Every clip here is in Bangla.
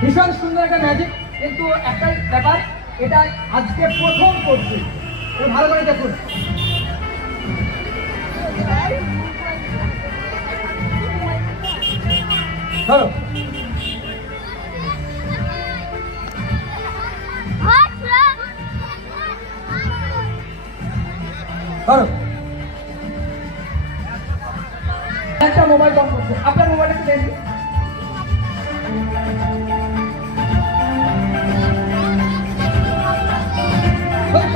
ভীষণ সুন্দর একটা ম্যাজিক কিন্তু একটা ব্যাপার, এটা আজকে প্রথম করছি। ভালো করে দেখুন। ধরো। একটা মোবাইল কম করছে। আপনার মোবাইলটা একটু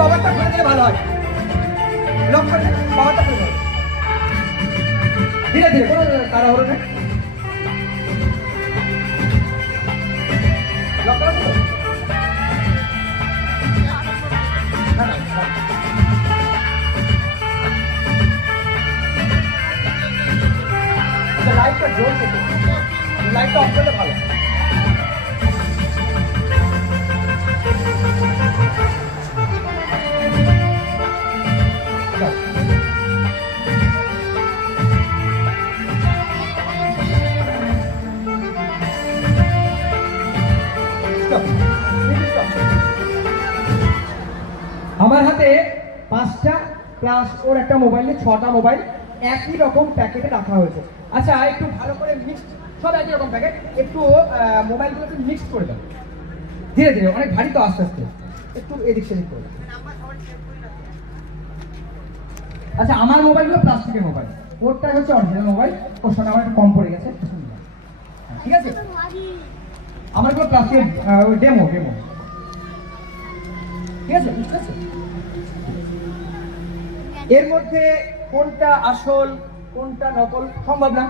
কভারটা খুলে দিলে ভালো হয়। লক করে দেবে ধীরে ধীরে কোনো করা না, না। আচ্ছা, লাইটটা তো। লাইটটা অফ করলে ভালো আমার হাতে পাঁচটা প্লাস ওর একটা মোবাইলে ছটা মোবাইল একই রকম প্যাকেটে রাখা হয়েছে। আচ্ছা একটু ভালো করে মিক্স সব একই রকম প্যাকেট একটু আহ, মোবাইলগুলোকে মিক্স করে দাও। ধীরে ধীরে অনেক ভারী তো আস্তে আস্তে। একটু এদিক সেদিক করে। আচ্ছা আমার মোবাইলগুলো প্লাস্টিকের মোবাইল ওরটা হচ্ছে অরিজিনাল মোবাইল ওর সঙ্গে আমার একটু কম পড়ে গেছে। হ্যাঁ, ঠিক আছে? আমারগুলো প্লাস্টিকের ডেমো ডেমো ঠিক আছে? বুঝতে পারছ? এর মধ্যে কোনটা আসল, কোনটা নকল, সম্ভব না।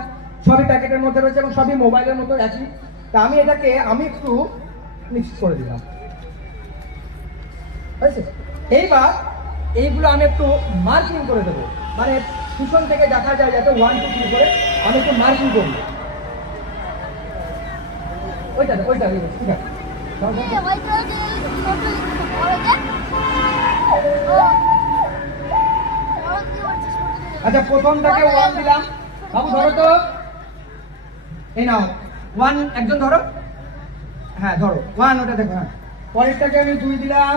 সবই প্যাকেটের মধ্যে রয়েছে এবং সবই মোবাইলের মতো একই। তা আমি এটাকে, আমি একটু মিক্স করে দিলাম। হয়েছে? এইবার এইগুলো আমি একটু মার্কিং করে দেবো। মানে পিছন থেকে দেখা যায় যাতে ওয়ান টু থ্রি করে আমি একটু মার্কিং করব। ওইটা ওইটা ঠিক আছে দাও, দাও, দাও। আচ্ছা প্রথমটাকে ওয়ান দিলাম। বাবু, ধরো তো। এই নাও। ওয়ান একজন ধরো। হ্যাঁ ধরো। ওয়ান ওটা দেখো হ্যাঁ। পরেরটাকে আমি দুই দিলাম।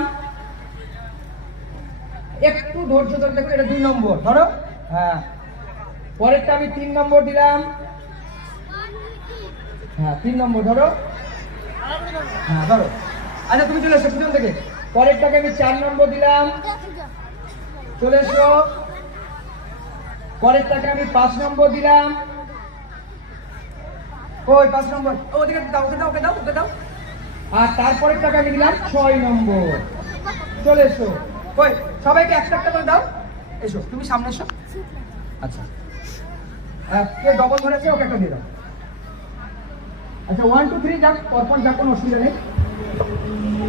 একটু ধৈর্য ধরে দেখো, এটা দুই নম্বর, ধরো। হ্যাঁ। পরেরটা আমি তিন নম্বর দিলাম। হ্যাঁ তিন নম্বর, ধরো। হ্যাঁ ধরো। আচ্ছা তুমি চলে এসো পিছন থেকে। পরেরটাকে আমি চার নম্বর দিলাম। চলে এসো। পরেরটাকে আমি পাঁচ নম্বর দিলাম। ওই পাঁচ নম্বর। ও, ওদিকে দাও ওকে দাও ওকে দাও ওকে দাও। আর তারপরের টাকা আমি দিলাম ছয় নম্বর। চলে এসো। ওই সবাইকে একটা একটা করে দাও। এসো তুমি সামনে এসো। আচ্ছা। কে ডবল ধরেছে ওকে একটা দিয়ে দাও। আচ্ছা ওয়ান টু থ্রি যাক পরপর যাক কোনো অসুবিধা নেই।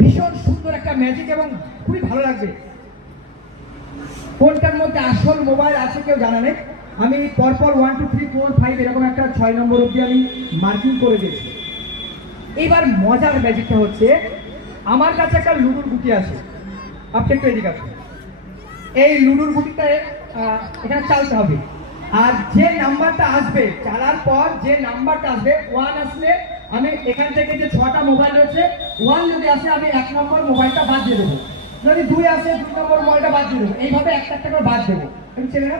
ভীষণ সুন্দর একটা ম্যাজিক এবং খুবই ভালো লাগবে কোনটার মধ্যে আসল মোবাইল আছে, কেউ জানা নেই আমি পরপর one two three four five এরকম একটা ছয় নম্বর অব্দি আমি মার্কিং করে দিয়েছি। এইবার মজার ম্যাজিকটা হচ্ছে, আমার কাছে একটা লুডুর গুটি আছে। আপনি একটু এদিকে আসুন। এই লুডুর গুটিটা এখানে চালতে হবে। আর যে নাম্বারটা আসবে, চালার পর যে নাম্বারটা আসবে ওয়ান আসলে আমি এখান থেকে যে ছটা মোবাইল রয়েছে ওয়ান যদি আসে, আমি এক নম্বর মোবাইলটা বাদ দিয়ে দেবো। যদি দুই আসে দুই নম্বর মোবাইলটা বাদ দিয়ে দেবো। এইভাবে একটা একটা করে বাদ দেবো। আমি ছেলে না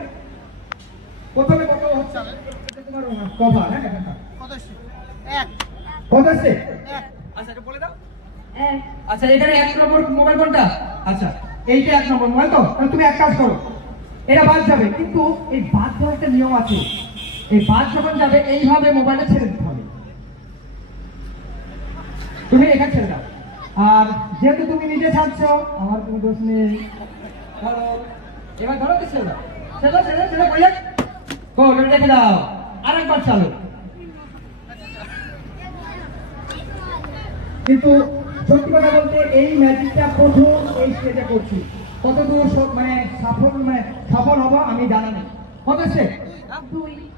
প্রথমে কত হচ্ছে? তোমার কভার হ্যাঁ এখানটা। কত আসছে আচ্ছা এটা বলে দাও। আচ্ছা এখানে এক নম্বর মোবাইল কোনটা? আচ্ছা এইটা এক নম্বর মোবাইল তো? তাহলে তুমি এক কাজ করো। এটা বাদ যাবে কিন্তু এই বাদ দেওয়ার একটা নিয়ম আছে। এই বাদ যখন যাবে এইভাবে মোবাইলটা ছেড়ে দিতে হবে। তুমি এখানে ছেড়ে দাও। আর যেহেতু তুমি নিজে ছাড়ছ, আমার কোনো দোষ নেই। এবার ধরো দাও ছেড়ে দাও ছেড়ে দাও বলে গো রেখে দাও। আরেকবার চালো। কিন্তু সত্যি কথা বলতে, এই ম্যাজিকটা প্রথম এই স্টেজে করছি। কতদূর মানে সফল মানে সফল হব আমি জানা নেই কত সে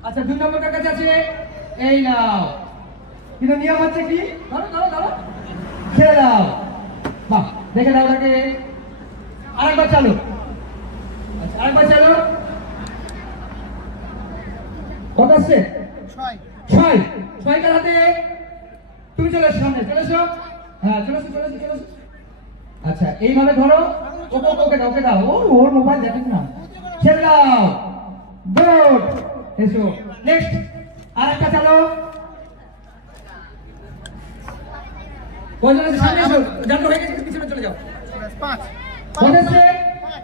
আচ্ছা দুই নম্বরটার কাছে আছে। এই নাও। কিন্তু নিয়ম হচ্ছে কি? ধরো ধরো ধরো। ছেড়ে দাও বাহ দেখে দাও ওটাকে। আরেকবার চালু। আচ্ছা আরেকবার চালু। কত আসছে? ছয়। ছয়। ছয়টার হাতে তুমি চলে এসো সামনে চলে এসো। হ্যাঁ চলে এসো চলে এসো চলে এসো। আচ্ছা এইভাবে ধরো। ওকে ওকে ওকে দাও ওকে দাও। ওর ওর মোবাইল দেখেন না। ছেড়ে দাও গুড। এসো। নেক্সট। আরেকটা চালো। আছে সামনে এসো। জানো হয়ে গেছে পিছনে চলে যাও। পাঁচ। কত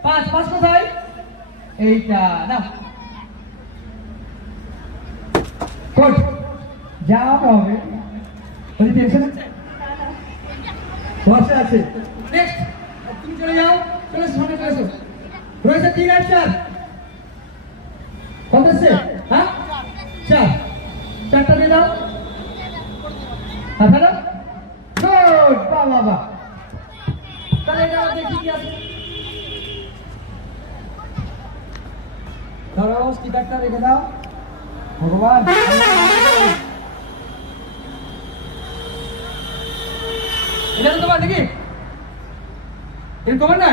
পাঁচ পাঁচ কোথায়? এইটা না কোট। যা হবে ওই টেনশন বসে আছে। নেক্সট তুমি চলে যাও চলে এসো, সামনে চলে এসো। রয়েছে তিন আর চার। কত আছে হ্যাঁ চার চারটা দিয়ে দাও আপনারা গুড বাহ বাহ বাহ তাহলে এটা দেখি কি আছে ধরো স্টিকারটা রেখে দাও? ভগবান। এটা তো তোমার নাকি? এরকম না